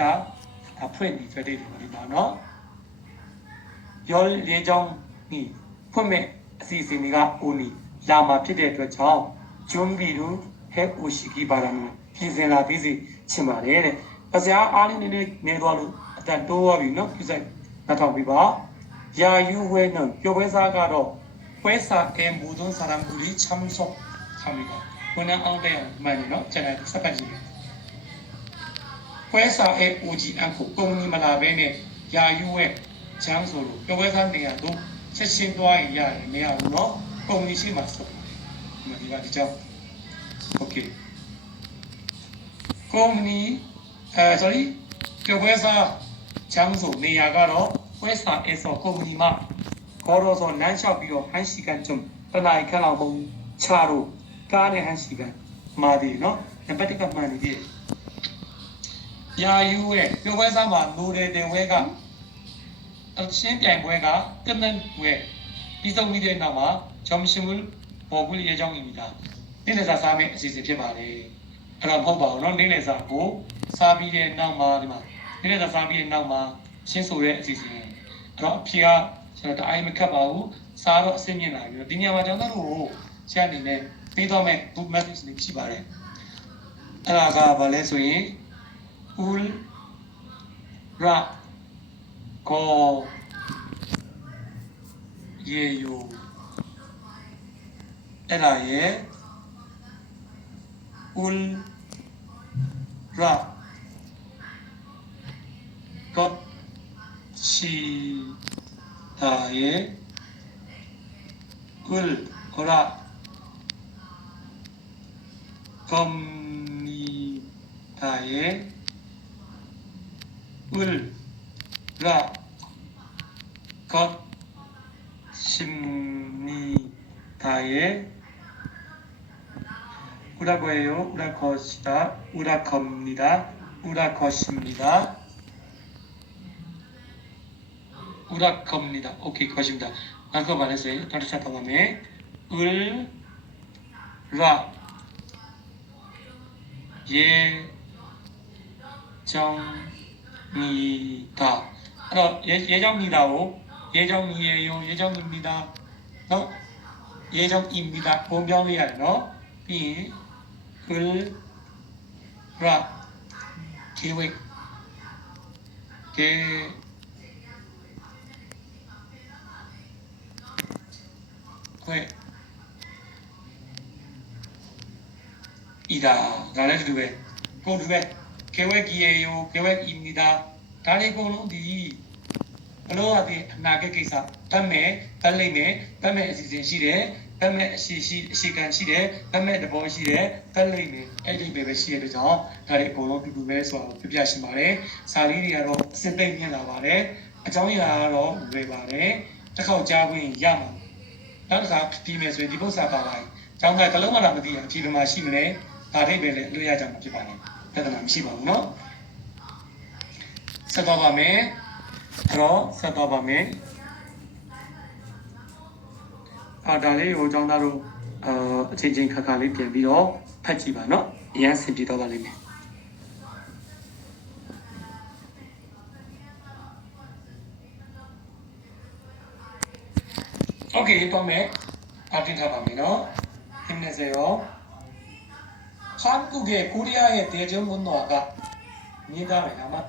တာဖွင့်ပြီးကြတဲ့ဒီမှာနော်ရောလေကြောင်းဒီဖွင့်မဲ့အစီအစဉ်တွေကအိုနီလာမှာဖြစ်တဲ့အတွက်ကြောင့်ဂျွန်ဘီတို့ဟဲအိုရှိကီပါလာမျိုးပြင်ဆင်လာပြီးစီချင်ပါတယ်တဲ့။အစရာအားလေးနေသွားလို့အတန်တိုးသွားပြီနော်ပြဆိုင်နှထောင်ပြပါ။ယာယူဝဲနော်ပြောပွဲစားကတော့ပွဲစားအဲမူသွန်းစာရမ်ဂူလီချမ်ဆော့ဆာမီကဝန်အောင်တဲ့မှန်နော်ကျွန်တော်စပတ်ကြည့်ပွဲစားအဲ OG အခုကုမ္ပဏီမလာဘဲနဲ့ယာယူဝဲချမ်းဆိုလို့ပြောပွဲစားနေရာတို့ချက်ချင်းသွားရင်ရတယ်မရဘူးနော်ကုမ္ပဏီရှိမှဆိုဒီပါဒီကြောင့် okay ကုမ္ပဏီsorry ပြောပွဲစားချမ်းဆိုနေရာကတော့ပွဲစားအဲဆိုကုမ္ပဏီမှာခေါ်တော့ဆိုလမ်းလျှောက်ပြီးတော့ဟန်ရှိကန်ကျုံတနားခန့်လောက်ပုံချတော့ကားနဲ့ဟန်ရှိကန်မာဒီနော်နံပါတ်1ကမှန်နေပြီယာယူရဲ့ပြောပွဲစားမှာလိုတယ်တင်ဝဲကအချင်းပြိုင်ပွဲကတမန်ဝဲပြီးဆုံးပြီးတဲ့နောက်မှာဂျော်မရှင်ဘူးပေါ်ဘူးရေချောင်းကြီးတာနေ့လည်စာစားမယ့်အစီအစဉ်ဖြစ်ပါတယ်အဲ့တော့မဟုတ်ပါဘူးเนาะနေ့လည်စာကိုစားပြီးတဲ့နောက်မှာဒီမှာနေ့လည်စာစားပြီးတဲ့နောက်မှာရှင်းဆိုတဲ့အစီအစဉ်အဲ့တော့အဖြေကကျွန်တော်တအားမခက်ပါဘူးစားတော့အဆင်မြင့်လာပြီးတော့ဒီညမှာကျွန်တော်တို့ရှင်းအနေနဲ့ပြီးတော့မဲ့ book message လေးရှိပါတယ်အဲ့ဒါကဘာလဲဆိုရင် ul ra ko ye yo အဲ့ဒါရဲ့ ul ra ko chi ta ye ul ra kom ni ta ye ul ra ko 심니 다에 우라고예요. 우라것이다. 우라겁니다. 우라것입니다. 우라겁니다. 오케이, 것입니다. 아까 말했어요. 다시 다음에 라 예정이다. 예정이다고 예정이에요. 예정입니다. 예정입니다. 본병이야, 비, 라, 계획, 이다. 나를 두배. 고 두배. 계획이에요. 계획입니다. 다리 고는 뒤. ဘလို့အပြင်အနာဂတ်ကိစ္စတတ်မယ်တတ်လိမ့်မယ်တတ်မယ်အစီအစဉ်ရှိတယ်တတ်မယ်အရှိခံရှိတယ်တတ်မယ်တဘောရှိတယ်တတ်လိမ့်မယ်အဲ့ဒီပဲရှိတဲ့ကြောင့်ဒါတွေအကုန်လုံးတူပဲဆိုတော့ပြပြရှိပါတယ်စာလေးတွေကတော့အစစ်သိမ့်မြင်လာပါတယ်အကြောင်းအရာကတော့လွယ်ပါတယ်တစ်ခေါက်ကြားခွင့်ရမှာနောက်တစ်ခါပြီးမယ်ဆိုရင်ဒီပု္ပ္ပစာပါပါတယ်ကျောင်းသားတစ်လုံးမှလာမသိရင်အဖြေဘယ်မှာရှိမလဲဒါတွေပဲလေလွှဲရကြမှာဖြစ်ပါတယ်ပြဿနာမရှိပါဘူးเนาะဆက်တော့ပါမယ်အဲ့တော့ဆက်တော့ပါမယ်ဒါလေးကိုကျောင်းသားတို့အချိန်ချင်းခါခါလေးပြန်ပြီးတော့ဖတ်ကြည့်ပါเนาะအရင်ဆင်ပြေတော့ပါလိမ့်မယ်โอเคတော့မယ်အတင်ထားပါမယ်เนาะ힘내세요 한국의 코리아의 대중문화가 니다에 아마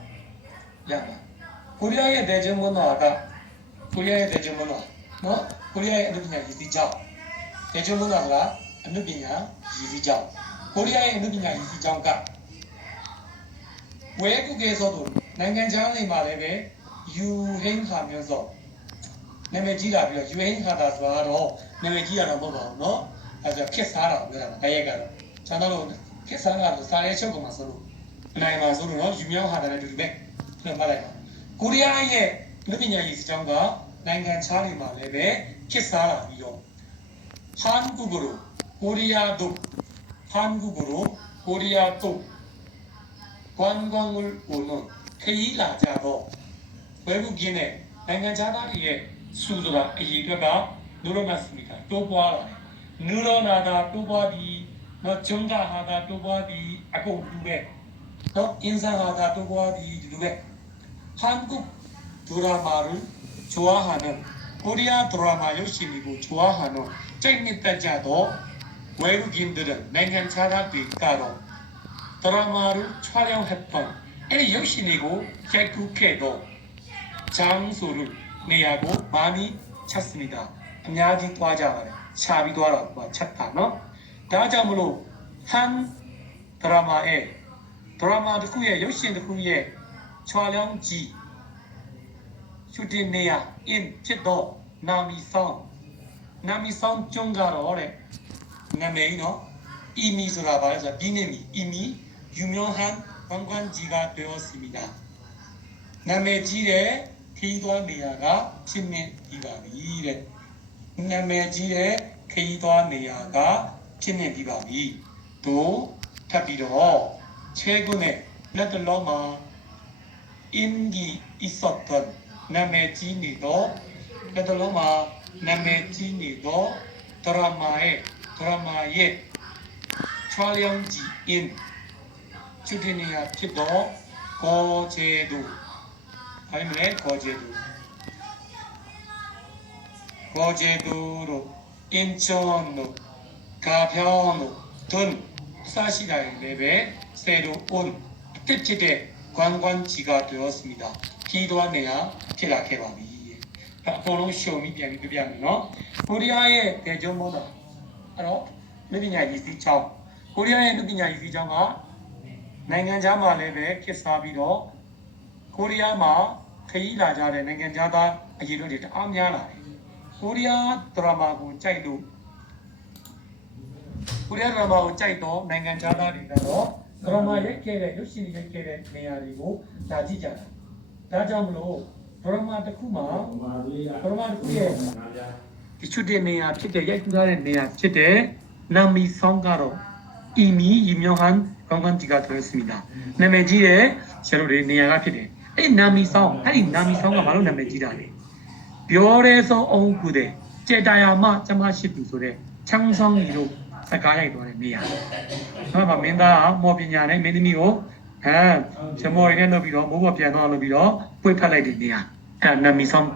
야마 코리아의 대중문화가 코리아의 대중문화 코리아의 어느냐 이시죠 대중문화가 어느냐 이시죠 코리아의 어느냐 이시죠가 외국에서도နိုင်ငံခြား 말에 유행하면서 나메지라비요 유행하다 좋아하러 나메지라는 뭐 봐, 아주 캐사라고 그러나 아예가 저나로 캐사라도 사례 처고만 서로 나이만 서로 유명하다는 줄배 그런 말이야 코리아의 누비냐 이시정과နိုင်ငံခြား 말에 캐사라비요 한국으로 코리아도 관광을 오는 테일라자도 외국인의နိုင်ငံခြားသားရဲ့ 수도가 이거가 늘어났습니다. 또 보아라. 늘어나다 또 보아디, 너 증가하다 또 보아디, 아까 두배 인상하다 또고하디 누구에 한국 드라마를 좋아하는 코리아 드라마 열심히고 좋아하는 쟁입자도 외국인들은 냉한 사람들가로 드라마를 촬영했던 이 열심히고 결국에도 장소를 내야고 많이 찾습니다. 냐지 도와자가래 샤비도 하라고 찾다 너 다자므로 한 드라마 듣고에 열심히 듣고에 촬영지 슈팅내야 인 칫도 나미성 종가로래 나메이노 이미소라 말해서 비네미 이미 유명한 관광지가 되었습니다. 남해지의 케이도아네아가 친내디바비래. 남해지의 케이도아네아가 친내디바비. 또 답비로 최근에 레들로마 인기 있었던 남해지니도 레들로마 남해지니도 드라마의 촬영지인 슈팅이야 피도 거제도 아니면 거제도로 인천로 가평로 등 사시다의 랩에 새로운 특집의 관광지가 되었습니다. 기도하네야 피라케바비 앞으로 쇼미 비비비하면 코리아의 대전보다 바로 누비냐 이시청 코리아의 누비냐 이시청가နိုင်ငံခြားမှာလည်းပဲခစ်စားပြီးတော့ကိုရီးယားမှာခရီးလာကြတဲ့နိုင်ငံခြားသားအရေးတို့တွေတအားများလာတယ်။ကိုရီးယားဒရာမာကိုကြိုက်တော့နိုင်ငံခြားသားတွေကတော့ဒရာမာရိုက်ခဲ့တဲ့ရုပ်ရှင်ရိုက်ခဲ့တဲ့နေရာတွေကိုလာကြည့်ကြတာ။ဒါကြောင့်မလို့ဒရာမာတစ်ခုရဲ့ဒီชุดတဲ့နေရာဖြစ်တဲ့ရိုက်ကူးထားတဲ့နေရာဖြစ်တဲ့နာမီဆောင်ကတော့이미 유명한 관광지가 되었습니다. 남해지에 제로리 내야가 필요해. 이 나미성가 바로 남해지라네. 별에서 온 구대 제다야마 자마시두 소래 창성이로 사가야이 도네 내야. 아마 민다 뭐 비냐네 메니미고 제모에게 너비로 뭐가 피아노 너비로 뿌이팔라이 내야. 나미성